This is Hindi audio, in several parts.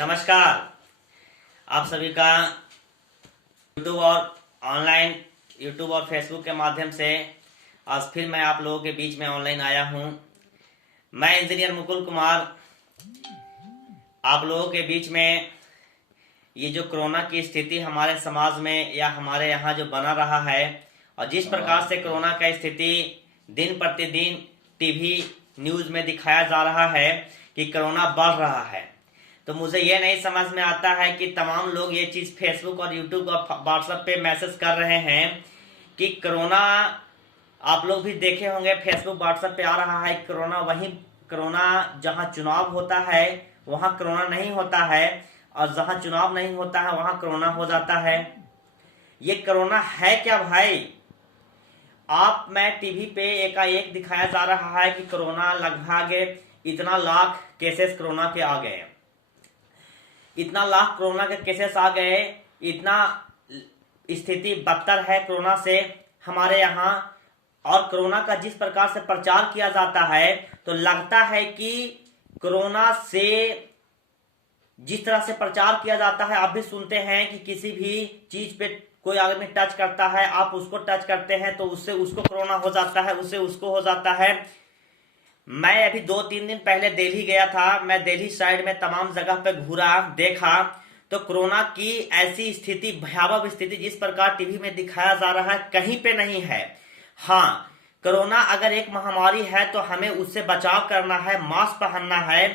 नमस्कार। आप सभी का यूट्यूब और फेसबुक के माध्यम से आज फिर मैं आप लोगों के बीच में ऑनलाइन आया हूं। मैं इंजीनियर मुकुल कुमार आप लोगों के बीच में ये जो कोरोना की स्थिति हमारे समाज में या हमारे यहाँ जो बना रहा है और जिस प्रकार से कोरोना का स्थिति दिन प्रतिदिन टीवी न्यूज़ में दिखाया जा रहा है कि कोरोना बढ़ रहा है, तो मुझे ये नहीं समझ में आता है कि तमाम लोग ये चीज़ फेसबुक और यूट्यूब और व्हाट्सएप पे मैसेज कर रहे हैं कि कोरोना, आप लोग भी देखे होंगे फेसबुक व्हाट्सएप पे आ रहा है कोरोना। वहीं कोरोना जहां चुनाव होता है वहां कोरोना नहीं होता है, और जहां चुनाव नहीं होता है वहां कोरोना हो जाता है। ये कोरोना है क्या भाई? मैं टीवी पे एकाएक दिखाया जा रहा है कि कोरोना लगभग इतना लाख केसेस कोरोना के आ गए, इतना लाख कोरोना के केसेस आ गए, इतना स्थिति बदतर है कोरोना से हमारे यहाँ। और कोरोना का जिस प्रकार से प्रचार किया जाता है तो लगता है कि कोरोना से जिस तरह से प्रचार किया जाता है, आप भी सुनते हैं कि किसी भी चीज पे कोई आदमी टच करता है, आप उसको टच करते हैं तो उससे उसको कोरोना हो जाता है, उससे उसको हो जाता है। मैं अभी 2-3 दिन पहले दिल्ली गया था। मैं दिल्ली साइड में तमाम जगह पे घूरा, देखा तो कोरोना की ऐसी स्थिति, भयावह स्थिति जिस प्रकार टीवी में दिखाया जा रहा है कहीं पे नहीं है। हाँ, कोरोना अगर एक महामारी है तो हमें उससे बचाव करना है, मास्क पहनना है,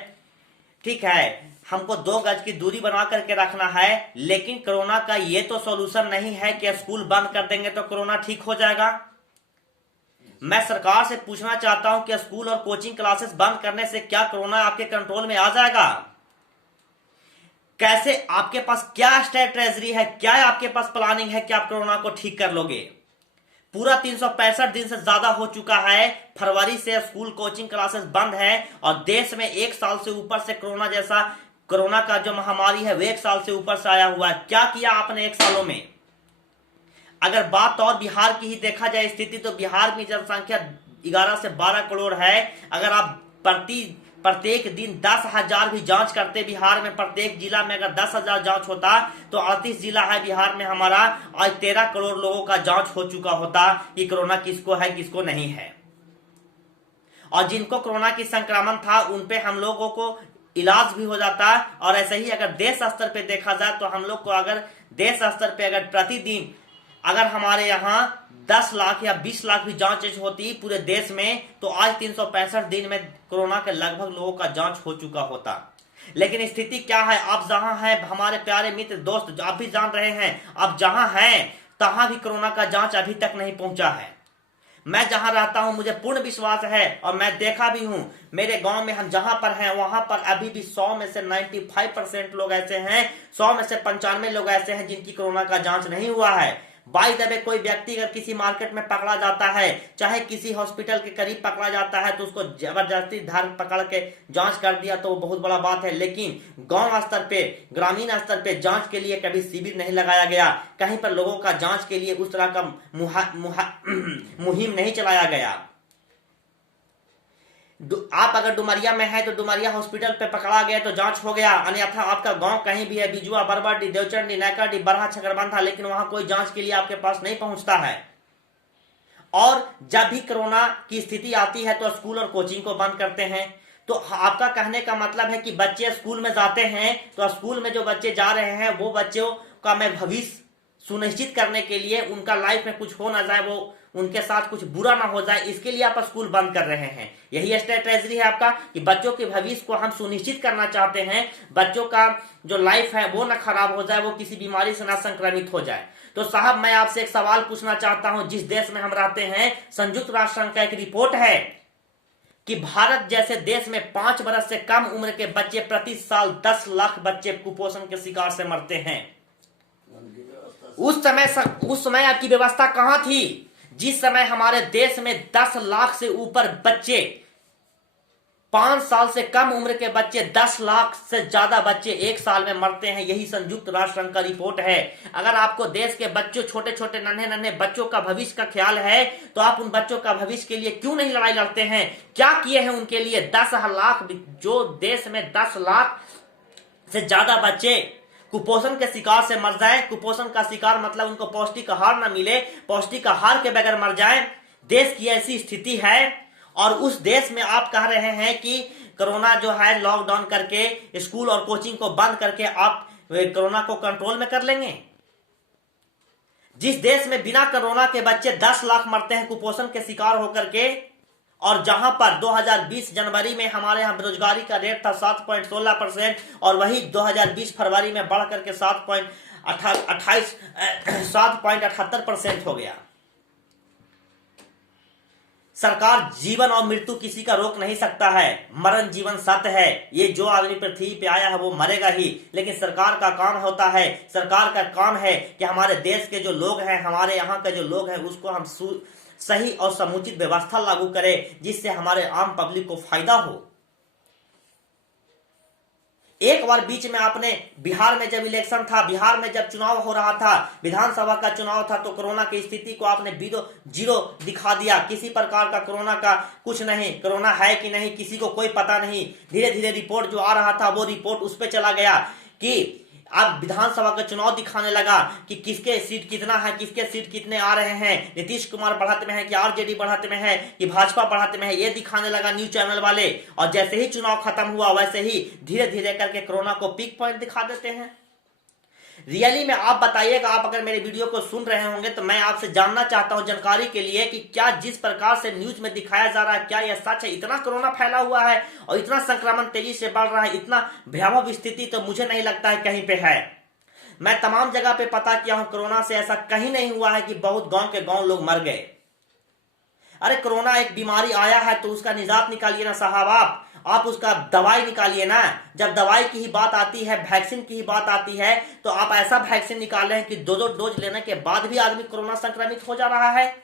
ठीक है, हमको 2 गज की दूरी बना करके रखना है। लेकिन कोरोना का ये तो सॉल्यूशन नहीं है कि स्कूल बंद कर देंगे तो कोरोना ठीक हो जाएगा। मैं सरकार से पूछना चाहता हूं कि स्कूल और कोचिंग क्लासेस बंद करने से क्या कोरोना आपके कंट्रोल में आ जाएगा? कैसे, आपके पास क्या स्ट्रेटजी है, क्या आपके पास प्लानिंग है कि आप कोरोना को ठीक कर लोगे? पूरा 365 दिन से ज्यादा हो चुका है, फरवरी से स्कूल कोचिंग क्लासेस बंद है और देश में 1 साल से ऊपर से कोरोना का जो महामारी है वो 1 साल से ऊपर से आया हुआ है। क्या किया आपने 1 सालों में? अगर बात और बिहार की ही देखा जाए स्थिति, तो बिहार में जनसंख्या 11 से 12 करोड़ है। अगर आप प्रत्येक दिन 10,000 भी जांच करते बिहार में, प्रत्येक जिला में अगर 10,000 जांच होता तो 38 जिला है बिहार में हमारा, आज 13 करोड़ लोगों का जांच हो चुका होता कि कोरोना किसको है किसको नहीं है। और जिनको कोरोना की संक्रमण था उन पे हम लोगों को इलाज भी हो जाता। और ऐसे ही अगर देश स्तर पे देखा जाए तो हम लोग को अगर देश स्तर पे अगर प्रतिदिन अगर हमारे यहाँ 10 लाख या 20 लाख भी जांच होती पूरे देश में, तो आज 365 दिन में कोरोना के लगभग लोगों का जांच हो चुका होता। लेकिन स्थिति क्या है? आप जहां हैं हमारे प्यारे मित्र दोस्त, आप भी जान रहे हैं, आप जहां हैं तहां भी कोरोना का जांच अभी तक नहीं पहुंचा है। मैं जहां रहता हूं मुझे पूर्ण विश्वास है और मैं देखा भी हूं, मेरे गांव में हम जहां पर हैं वहां पर अभी भी 100 में से 95% लोग ऐसे हैं, 100 में से 95 लोग ऐसे हैं जिनकी कोरोना का जांच नहीं हुआ है। बाई द वे कोई व्यक्ति अगर किसी मार्केट में पकड़ा जाता है, चाहे किसी हॉस्पिटल के करीब पकड़ा जाता है, तो उसको जबरदस्ती धर पकड़ के जांच कर दिया तो वो बहुत बड़ा बात है। लेकिन गांव स्तर पे, ग्रामीण स्तर पे जांच के लिए कभी शिविर नहीं लगाया गया, कहीं पर लोगों का जांच के लिए उस तरह का मुहिम नहीं चलाया गया। आप अगर डुमरिया में है तो डुमरिया हॉस्पिटल पे पकड़ा गया तो जांच हो गया, अन्यथा आपका गांव कहीं भी है, बिजुआ, बरवाडी, देवचंडी, नैकाडी, बरहा, छकरबंधा, लेकिन वहां कोई जांच के लिए आपके पास नहीं पहुंचता है। और जब भी कोरोना की स्थिति आती है तो स्कूल और कोचिंग को बंद करते हैं। तो आपका कहने का मतलब है कि बच्चे स्कूल में जाते हैं तो स्कूल में जो बच्चे जा रहे हैं वो बच्चों का मैं भविष्य सुनिश्चित करने के लिए, उनका लाइफ में कुछ हो ना जाए, वो उनके साथ कुछ बुरा ना हो जाए, इसके लिए आप स्कूल बंद कर रहे हैं। यही स्ट्रेटजी है आपका कि बच्चों के भविष्य को हम सुनिश्चित करना चाहते हैं, बच्चों का जो लाइफ है वो ना खराब हो जाए, वो किसी बीमारी से ना संक्रमित हो जाए। तो साहब मैं आपसे एक सवाल पूछना चाहता हूं, जिस देश में हम रहते हैं, संयुक्त राष्ट्र संघ का एक रिपोर्ट है कि भारत जैसे देश में 5 वर्ष से कम उम्र के बच्चे प्रति साल 10 लाख बच्चे कुपोषण के शिकार से मरते हैं। उस समय आपकी व्यवस्था कहां थी? जिस समय हमारे देश में 10 लाख से ऊपर बच्चे, 5 साल से कम उम्र के बच्चे, 10 लाख से ज्यादा बच्चे 1 साल में मरते हैं। यही संयुक्त राष्ट्र संघ का रिपोर्ट है। अगर आपको देश के बच्चों, छोटे छोटे नन्हे नन्हे बच्चों का भविष्य का ख्याल है तो आप उन बच्चों का भविष्य के लिए क्यों नहीं लड़ाई लड़ते हैं? क्या किए हैं उनके लिए? 10 लाख, जो देश में 10 लाख से ज्यादा बच्चे कुपोषण के शिकार से मर जाएं। कुपोषण का शिकार मतलब उनको पौष्टिक आहार न मिले, पौष्टिक आहार के बगैर मर जाएं। देश की ऐसी स्थिति है और उस देश में आप कह रहे हैं कि कोरोना जो है लॉकडाउन करके स्कूल और कोचिंग को बंद करके आप कोरोना को कंट्रोल में कर लेंगे। जिस देश में बिना कोरोना के बच्चे 10 लाख मरते हैं कुपोषण के शिकार होकर के, और जहां पर 2020 जनवरी में हमारे यहां बेरोजगारी का रेट था 7.16% और वही 2020 फरवरी में बढ़ करके 7.78% हो गया। सरकार जीवन और मृत्यु किसी का रोक नहीं सकता है, मरण जीवन सत्य है। ये जो आदमी पृथ्वी पे आया है वो मरेगा ही, लेकिन सरकार का काम होता है, सरकार का काम है कि हमारे देश के जो लोग हैं, हमारे यहाँ के जो लोग हैं, उसको हम सही और समुचित व्यवस्था लागू करें जिससे हमारे आम पब्लिक को फायदा हो। एक बार बीच में आपने बिहार में जब इलेक्शन था, बिहार में जब चुनाव हो रहा था, विधानसभा का चुनाव था, तो कोरोना की स्थिति को आपने जीरो दिखा दिया। किसी प्रकार का कोरोना का कुछ नहीं, कोरोना है कि नहीं किसी को कोई पता नहीं। धीरे धीरे रिपोर्ट जो आ रहा था वो रिपोर्ट उस पर चला गया कि अब विधानसभा का चुनाव दिखाने लगा कि किसके सीट कितना है, किसके सीट कितने आ रहे हैं, नीतीश कुमार बढ़त में है कि आरजेडी बढ़त में है कि भाजपा बढ़त में है, ये दिखाने लगा न्यूज चैनल वाले। और जैसे ही चुनाव खत्म हुआ वैसे ही धीरे धीरे करके कोरोना को पीक पॉइंट दिखा देते हैं। रियली में आप बताइएगा, आप अगर मेरे वीडियो को सुन रहे होंगे तो मैं आपसे जानना चाहता हूं जानकारी के लिए कि क्या जिस प्रकार से न्यूज में दिखाया जा रहा है क्या यह सच है? इतना कोरोना फैला हुआ है और इतना संक्रमण तेजी से बढ़ रहा है, इतना भयावह स्थिति तो मुझे नहीं लगता है कहीं पे है। मैं तमाम जगह पे पता किया हूं, कोरोना से ऐसा कहीं नहीं हुआ है कि बहुत गांव के गांव लोग मर गए। अरे कोरोना एक बीमारी आया है तो उसका निजात निकालिए ना साहब, आप उसका दवाई निकालिए ना। जब दवाई की ही बात आती है, वैक्सीन की ही बात आती है, तो आप ऐसा वैक्सीन निकाल रहे हैं कि 2 डोज लेने के बाद भी आदमी कोरोना संक्रमित हो जा रहा है।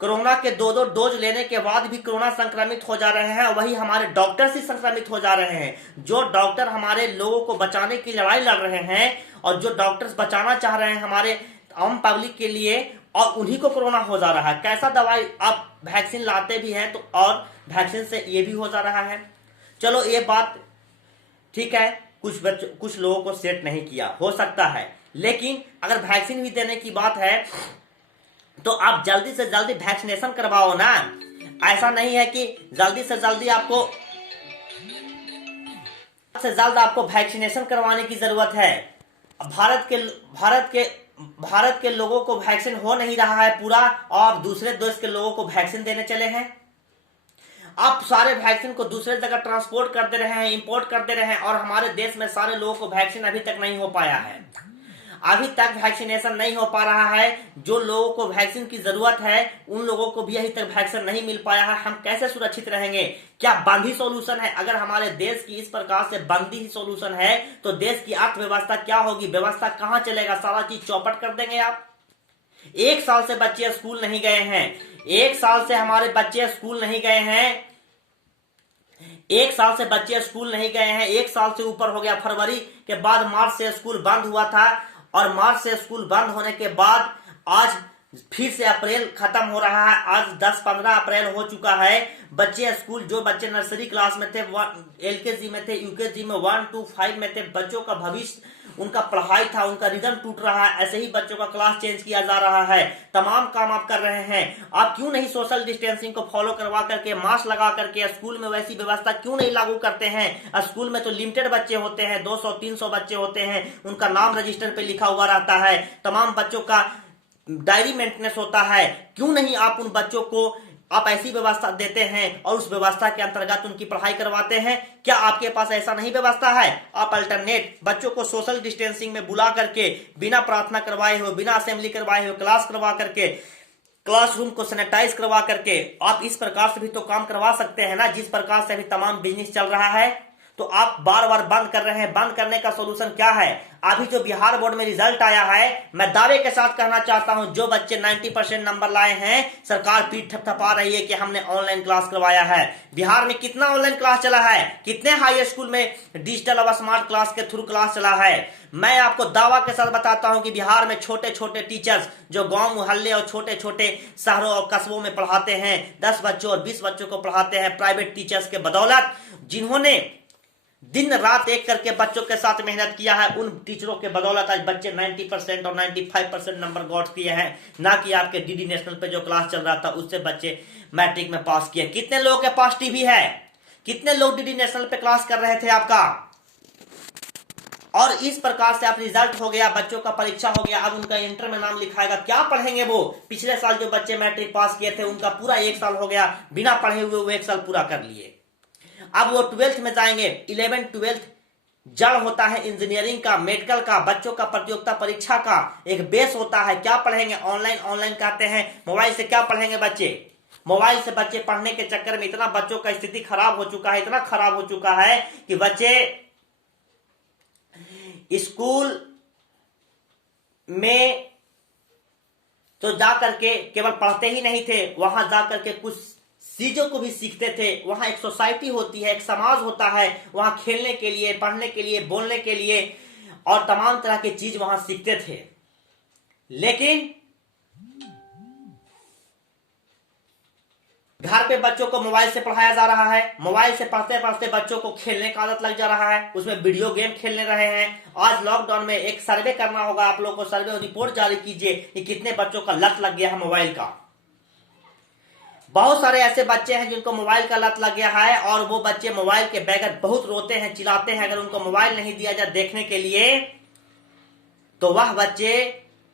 कोरोना के 2 डोज लेने के बाद भी कोरोना संक्रमित हो जा रहे हैं, वही हमारे डॉक्टर से संक्रमित हो जा रहे हैं। जो डॉक्टर हमारे लोगों को बचाने की लड़ाई लड़ रहे हैं और जो डॉक्टर्स बचाना चाह रहे हैं हमारे आम पब्लिक के लिए, और उन्हीं को कोरोना हो जा रहा है। कैसा दवाई आप वैक्सीन लाते भी हैं तो और वैक्सीन से ये भी हो जा रहा है। चलो ये बात ठीक है, कुछ लोगों को सेट नहीं किया हो सकता है, लेकिन अगर वैक्सीन भी देने की बात है तो आप जल्दी से जल्दी वैक्सीनेशन करवाओ ना। ऐसा नहीं है कि जल्दी से जल्दी आपको वैक्सीनेशन करवाने की जरूरत है। भारत के लोगों को वैक्सीन हो नहीं रहा है पूरा, और दूसरे देश के लोगों को वैक्सीन देने चले हैं। आप सारे वैक्सीन को दूसरे जगह ट्रांसपोर्ट कर दे रहे हैं, इंपोर्ट कर दे रहे हैं, और हमारे देश में सारे लोगों को वैक्सीन अभी तक नहीं हो पाया है। अभी तक वैक्सीनेशन नहीं हो पा रहा है। जो लोगों को वैक्सीन की जरूरत है उन लोगों को भी अभी तक वैक्सीन नहीं मिल पाया है। हम कैसे सुरक्षित रहेंगे? क्या बंद ही सोल्यूशन है? अगर हमारे देश की इस प्रकार से बंद ही सोल्यूशन है तो देश की अर्थव्यवस्था क्या होगी? व्यवस्था कहां चलेगा? सारा चीज चौपट कर देंगे आप। 1 साल से बच्चे स्कूल नहीं गए हैं, 1 साल से हमारे बच्चे स्कूल नहीं गए हैं, 1 साल से बच्चे स्कूल नहीं गए हैं, 1 साल से ऊपर हो गया। फरवरी के बाद मार्च से स्कूल बंद हुआ था, और मार्च से स्कूल बंद होने के बाद आज फिर से अप्रैल खत्म हो रहा है। आज 10-15 अप्रैल हो चुका है। बच्चे स्कूल, जो बच्चे नर्सरी क्लास में थे, LKG में थे, UKG में 1 to 5 में थे, बच्चों का भविष्य, उनका पढ़ाई था, उनका रिदम टूट रहा है। ऐसे ही बच्चों का क्लास चेंज किया जा रहा है। तमाम काम आप कर रहे हैं। आप क्यों नहीं सोशल डिस्टेंसिंग को फॉलो करवा करके, मास्क लगा करके स्कूल में वैसी व्यवस्था क्यों नहीं लागू करते हैं? स्कूल में तो लिमिटेड बच्चे होते हैं, 200-300 बच्चे होते हैं, उनका नाम रजिस्टर पे लिखा हुआ रहता है, तमाम बच्चों का डायरी मेंटेनेंस होता है। क्यों नहीं आप उन बच्चों को आप ऐसी व्यवस्था देते हैं और उस व्यवस्था के अंतर्गत उनकी पढ़ाई करवाते हैं? क्या आपके पास ऐसा नहीं व्यवस्था है? आप अल्टरनेट बच्चों को सोशल डिस्टेंसिंग में बुला करके, बिना प्रार्थना करवाए हो, बिना असेंबली करवाए हो, क्लास करवा करके, क्लासरूम को सैनिटाइज करवा करके आप इस प्रकार से भी तो काम करवा सकते हैं ना, जिस प्रकार से अभी तमाम बिजनेस चल रहा है। तो आप बार बार बंद कर रहे हैं। बंद करने का सोल्यूशन क्या है? अभी जो बिहार बोर्ड में रिजल्ट आया है, मैं दावे के साथ कहना चाहता हूं, जो बच्चे 90% नंबर लाए हैं, सरकार पीठ थपथपा रही है कि हमने ऑनलाइन क्लास करवाया है। बिहार में कितना ऑनलाइन क्लास चला है? कितने हाई स्कूल में डिजिटल और स्मार्ट क्लास के थ्रू क्लास चला है? मैं आपको दावा के साथ बताता हूं कि बिहार में छोटे छोटे टीचर्स जो गांव मोहल्ले और छोटे छोटे शहरों और कस्बों में पढ़ाते हैं, 10 बच्चों और 20 बच्चों को पढ़ाते हैं प्राइवेट टीचर्स के बदौलत, जिन्होंने दिन रात एक करके बच्चों के साथ मेहनत किया है। उन टीचरों के बदौलत आज बच्चे 90% और 95% नंबर गॉट किए हैं। ना कि आपके डीडी नेशनल पे जो क्लास चल रहा था उससे बच्चे मैट्रिक में पास किए। कितने लोगों के पास टीवी है? कितने लोग डीडी नेशनल पे क्लास कर रहे थे आपका? और इस प्रकार से आप रिजल्ट हो गया, बच्चों का परीक्षा हो गया, अब उनका इंटर में नाम लिखाएगा। क्या पढ़ेंगे वो? पिछले साल जो बच्चे मैट्रिक पास किए थे उनका पूरा 1 साल हो गया, बिना पढ़े हुए वो 1 साल पूरा कर लिए। अब वो 12th में जाएंगे। 11th 12th जड़ होता है इंजीनियरिंग का, मेडिकल का, बच्चों का प्रतियोगिता परीक्षा का एक बेस होता है। क्या पढ़ेंगे? ऑनलाइन। ऑनलाइन कहते हैं मोबाइल से क्या पढ़ेंगे बच्चे? मोबाइल से बच्चे पढ़ने के चक्कर में इतना बच्चों का स्थिति खराब हो चुका है, इतना खराब हो चुका है कि बच्चे स्कूल में तो जाकर के केवल पढ़ते ही नहीं थे, वहां जाकर के कुछ चीजों को भी सीखते थे। वहां एक सोसाइटी होती है, एक समाज होता है, वहां खेलने के लिए, पढ़ने के लिए, बोलने के लिए और तमाम तरह की चीज वहां सीखते थे। लेकिन घर पे बच्चों को मोबाइल से पढ़ाया जा रहा है। मोबाइल से पढ़ते पढ़ते बच्चों को खेलने का आदत लग जा रहा है, उसमें वीडियो गेम खेलने रहे हैं। आज लॉकडाउन में एक सर्वे करना होगा आप लोगों को, सर्वे रिपोर्ट जारी कीजिए कि कितने बच्चों का लत लग गया है मोबाइल का। बहुत सारे ऐसे बच्चे हैं जिनको मोबाइल का लत लग गया है और वो बच्चे मोबाइल के बगैर बहुत रोते हैं, चिल्लाते हैं। अगर उनको मोबाइल नहीं दिया जाए देखने के लिए तो वह बच्चे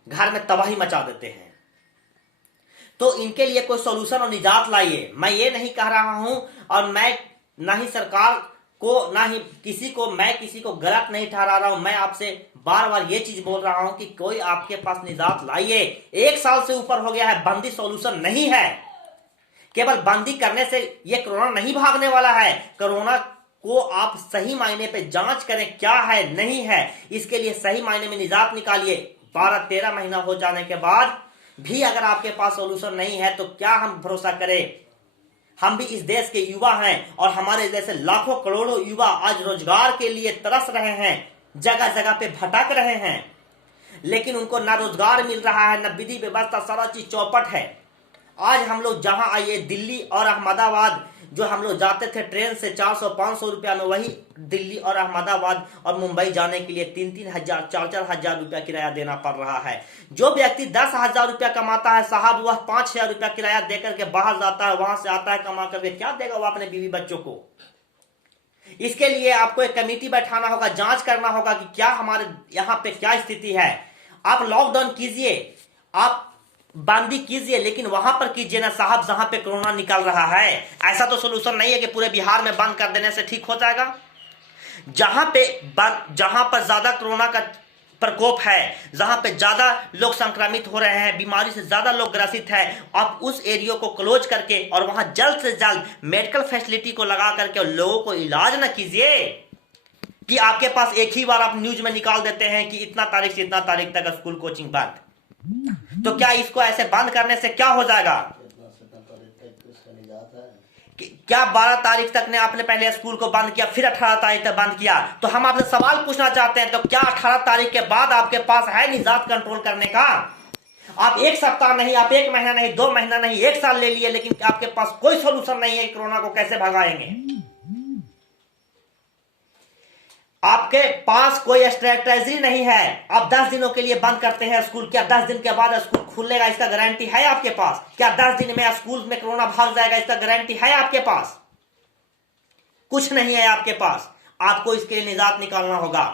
घर में तबाही मचा देते हैं। तो इनके लिए कोई सॉल्यूशन और निजात लाइए। मैं ये नहीं कह रहा हूं और मैं ना ही सरकार को ना ही किसी को, मैं किसी को गलत नहीं ठहरा रहा हूं। मैं आपसे बार बार ये चीज बोल रहा हूं कि कोई आपके पास निजात लाइए। 1 साल से ऊपर हो गया है, बंदी सॉल्यूशन नहीं है। केवल बंदी करने से ये कोरोना नहीं भागने वाला है। कोरोना को आप सही मायने पे जांच करें, क्या है नहीं है, इसके लिए सही मायने में निजात निकालिए। 12-13 महीना हो जाने के बाद भी अगर आपके पास सॉल्यूशन नहीं है तो क्या हम भरोसा करें? हम भी इस देश के युवा हैं और हमारे जैसे लाखों करोड़ों युवा आज रोजगार के लिए तरस रहे हैं, जगह जगह पे भटक रहे हैं, लेकिन उनको ना रोजगार मिल रहा है, ना विधि व्यवस्था, सारा चीज चौपट है। आज हम लोग जहां आइए, दिल्ली और अहमदाबाद जो हम लोग जाते थे ट्रेन से 400-500 रुपया में, वही दिल्ली और अहमदाबाद और मुंबई जाने के लिए 3-3 हजार 4-4 हजार रुपया किराया देना पड़ रहा है। जो व्यक्ति 10,000 रुपया कमाता है साहब, वह 5,000 रुपया किराया देकर के बाहर जाता है, वहां से आता है कमा करके, क्या देगा वो अपने बीवी बच्चों को? इसके लिए आपको एक कमेटी बैठाना होगा, जांच करना होगा कि क्या हमारे यहाँ पे क्या स्थिति है। आप लॉकडाउन कीजिए, आप बंदी कीजिए, लेकिन वहां पर कीजिए ना साहब जहां पे कोरोना निकल रहा है। ऐसा तो सोल्यूशन नहीं है कि पूरे बिहार में बंद कर देने से ठीक हो जाएगा। जहां पर ज्यादा कोरोना का प्रकोप है, जहां पे ज्यादा लोग संक्रमित हो रहे हैं, बीमारी से ज्यादा लोग ग्रसित है, आप उस एरिया को क्लोज करके और वहां जल्द से जल्द मेडिकल फैसिलिटी को लगा करके लोगों को इलाज न कीजिए कि आपके पास एक ही बार आप न्यूज में निकाल देते हैं कि इतना तारीख से इतना तारीख तक स्कूल कोचिंग बंद। तो क्या इसको ऐसे बंद करने से क्या हो जाएगा? क्या 12 तारीख तक ने आपने पहले स्कूल को बंद किया, फिर 18 तारीख तक बंद किया? तो हम आपसे सवाल पूछना चाहते हैं, तो क्या 18 तारीख के बाद आपके पास है निजात कंट्रोल करने का? आप 1 सप्ताह नहीं, आप 1 महीना नहीं, 2 महीना नहीं, 1 साल ले लिए, लेकिन आपके पास कोई सोल्यूशन नहीं है कोरोना को कैसे भगाएंगे। आपके पास कोई स्ट्रेटजी नहीं है। आप 10 दिनों के लिए बंद करते हैं स्कूल, क्या 10 दिन के बाद स्कूल खुलेगा इसका गारंटी है आपके पास? क्या 10 दिन में स्कूल में कोरोना भाग जाएगा इसका गारंटी है आपके पास? कुछ नहीं है आपके पास। आपको इसके लिए निजात निकालना होगा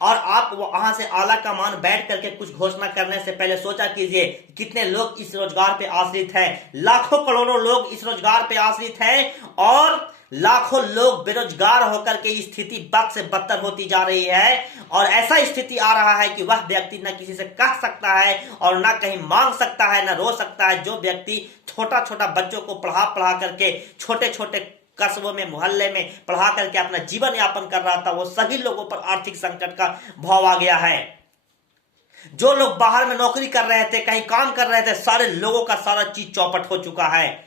और आप वहां से आला कमान बैठ करके कुछ घोषणा करने से पहले सोचा कीजिए कितने लोग इस रोजगार पे आश्रित हैं। लाखों करोड़ों लोग इस रोजगार पे आश्रित हैं और लाखों लोग बेरोजगार होकर के स्थिति बद से बदतर होती जा रही है। और ऐसा स्थिति आ रहा है कि वह व्यक्ति न किसी से कह सकता है और न कहीं मांग सकता है, न रो सकता है। जो व्यक्ति छोटा छोटा बच्चों को पढ़ा करके छोटे छोटे कस्बों में, मोहल्ले में पढ़ा करके अपना जीवन यापन कर रहा था, वो सभी लोगों पर आर्थिक संकट का भाव आ गया है। जो लोग बाहर में नौकरी कर रहे थे, कहीं काम कर रहे थे, सारे लोगों का सारा चीज चौपट हो चुका है।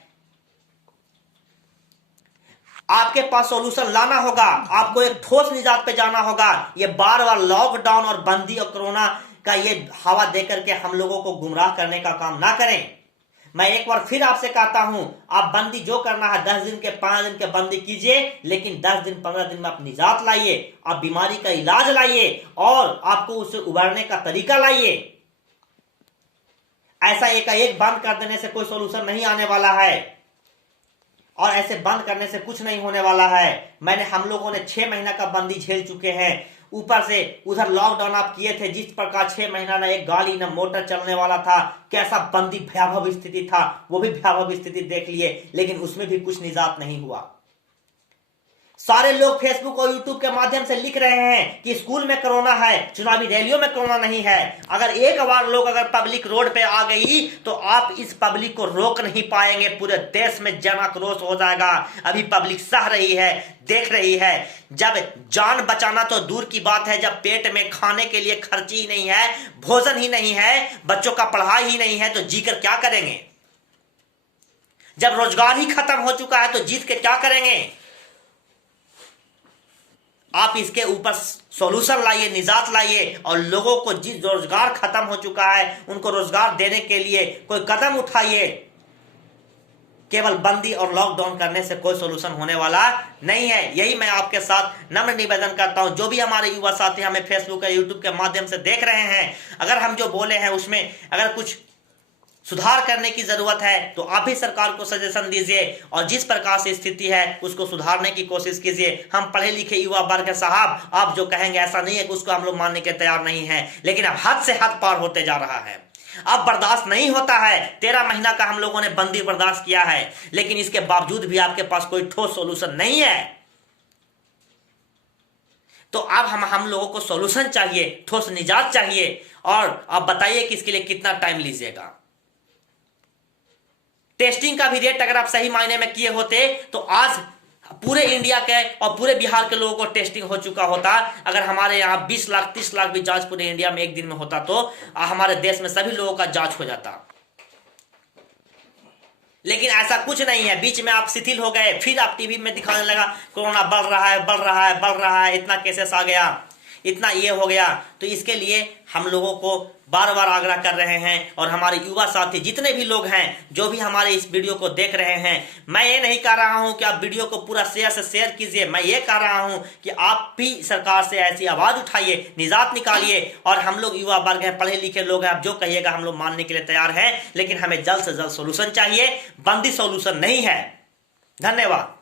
आपके पास सॉल्यूशन लाना होगा, आपको एक ठोस निजात पे जाना होगा। ये बार बार लॉकडाउन और बंदी और कोरोना का ये हवा देकर के हम लोगों को गुमराह करने का काम ना करें। मैं एक बार फिर आपसे कहता हूं, आप बंदी जो करना है 10 दिन के 5 दिन के बंदी कीजिए, लेकिन 10 दिन 15 दिन में आप निजात लाइए, आप बीमारी का इलाज लाइए और आपको उससे उभरने का तरीका लाइए। ऐसा एकाएक बंद कर देने से कोई सोल्यूशन नहीं आने वाला है और ऐसे बंद करने से कुछ नहीं होने वाला है। हम लोगों ने 6 महीना का बंदी झेल चुके हैं, ऊपर से उधर लॉकडाउन आप किए थे, जिस प्रकार 6 महीना ना एक गाड़ी ना मोटर चलने वाला था, कैसा बंदी भयावह स्थिति था, वो भी भयावह स्थिति देख लिए, लेकिन उसमें भी कुछ निजात नहीं हुआ। सारे लोग फेसबुक और यूट्यूब के माध्यम से लिख रहे हैं कि स्कूल में कोरोना है, चुनावी रैलियों में कोरोना नहीं है। अगर एक बार लोग अगर पब्लिक रोड पे आ गई तो आप इस पब्लिक को रोक नहीं पाएंगे, पूरे देश में जन आक्रोश हो जाएगा। अभी पब्लिक सह रही है, देख रही है। जब जान बचाना तो दूर की बात है, जब पेट में खाने के लिए खर्च ही नहीं है, भोजन ही नहीं है, बच्चों का पढ़ाई ही नहीं है, तो जीकर क्या करेंगे? जब रोजगार ही खत्म हो चुका है तो जीत के क्या करेंगे? आप इसके ऊपर सॉल्यूशन लाइए, निजात लाइए और लोगों को जिस रोजगार खत्म हो चुका है उनको रोजगार देने के लिए कोई कदम उठाइए। केवल बंदी और लॉकडाउन करने से कोई सॉल्यूशन होने वाला नहीं है। यही मैं आपके साथ नम्र निवेदन करता हूं। जो भी हमारे युवा साथी हमें फेसबुक या यूट्यूब के माध्यम से देख रहे हैं, अगर हम जो बोले हैं उसमें अगर कुछ सुधार करने की जरूरत है तो आप भी सरकार को सजेशन दीजिए और जिस प्रकार से स्थिति है उसको सुधारने की कोशिश कीजिए। हम पढ़े लिखे युवा वर्ग साहब, आप जो कहेंगे ऐसा नहीं है कि उसको हम लोग मानने के तैयार नहीं है, लेकिन अब हद से हद पार होते जा रहा है। अब बर्दाश्त नहीं होता है। 13 महीना का हम लोगों ने बंदी बर्दाश्त किया है, लेकिन इसके बावजूद भी आपके पास कोई ठोस सोल्यूशन नहीं है। तो अब हम लोगों को सोल्यूशन चाहिए, ठोस निजात चाहिए। और आप बताइए कि इसके लिए कितना टाइम लीजिएगा। टेस्टिंग का भी रेट अगर आप सही मायने में किए होते तो आज पूरे इंडिया के और पूरे बिहार के लोगों को टेस्टिंग हो चुका होता। अगर हमारे यहाँ 20 लाख 30 लाख भी जांच पूरे इंडिया में एक दिन में होता तो हमारे देश में सभी लोगों का जांच हो जाता। लेकिन ऐसा कुछ नहीं है। बीच में आप शिथिल हो गए, फिर आप टीवी में दिखाने लगा कोरोना बढ़ रहा है, बढ़ रहा है, बढ़ रहा है, इतना केसेस आ गया, इतना ये हो गया। तो इसके लिए हम लोगों को बार बार आग्रह कर रहे हैं और हमारे युवा साथी जितने भी लोग हैं, जो भी हमारे इस वीडियो को देख रहे हैं, मैं ये नहीं कह रहा हूं कि आप वीडियो को पूरा शेयर से शेयर कीजिए। मैं ये कह रहा हूं कि आप भी सरकार से ऐसी आवाज उठाइए, निजात निकालिए। और हम लोग युवा वर्ग हैं, पढ़े लिखे लोग हैं, आप जो कहिएगा हम लोग मानने के लिए तैयार हैं, लेकिन हमें जल्द से जल्द सोल्यूशन चाहिए। बंदी सोल्यूशन नहीं है। धन्यवाद।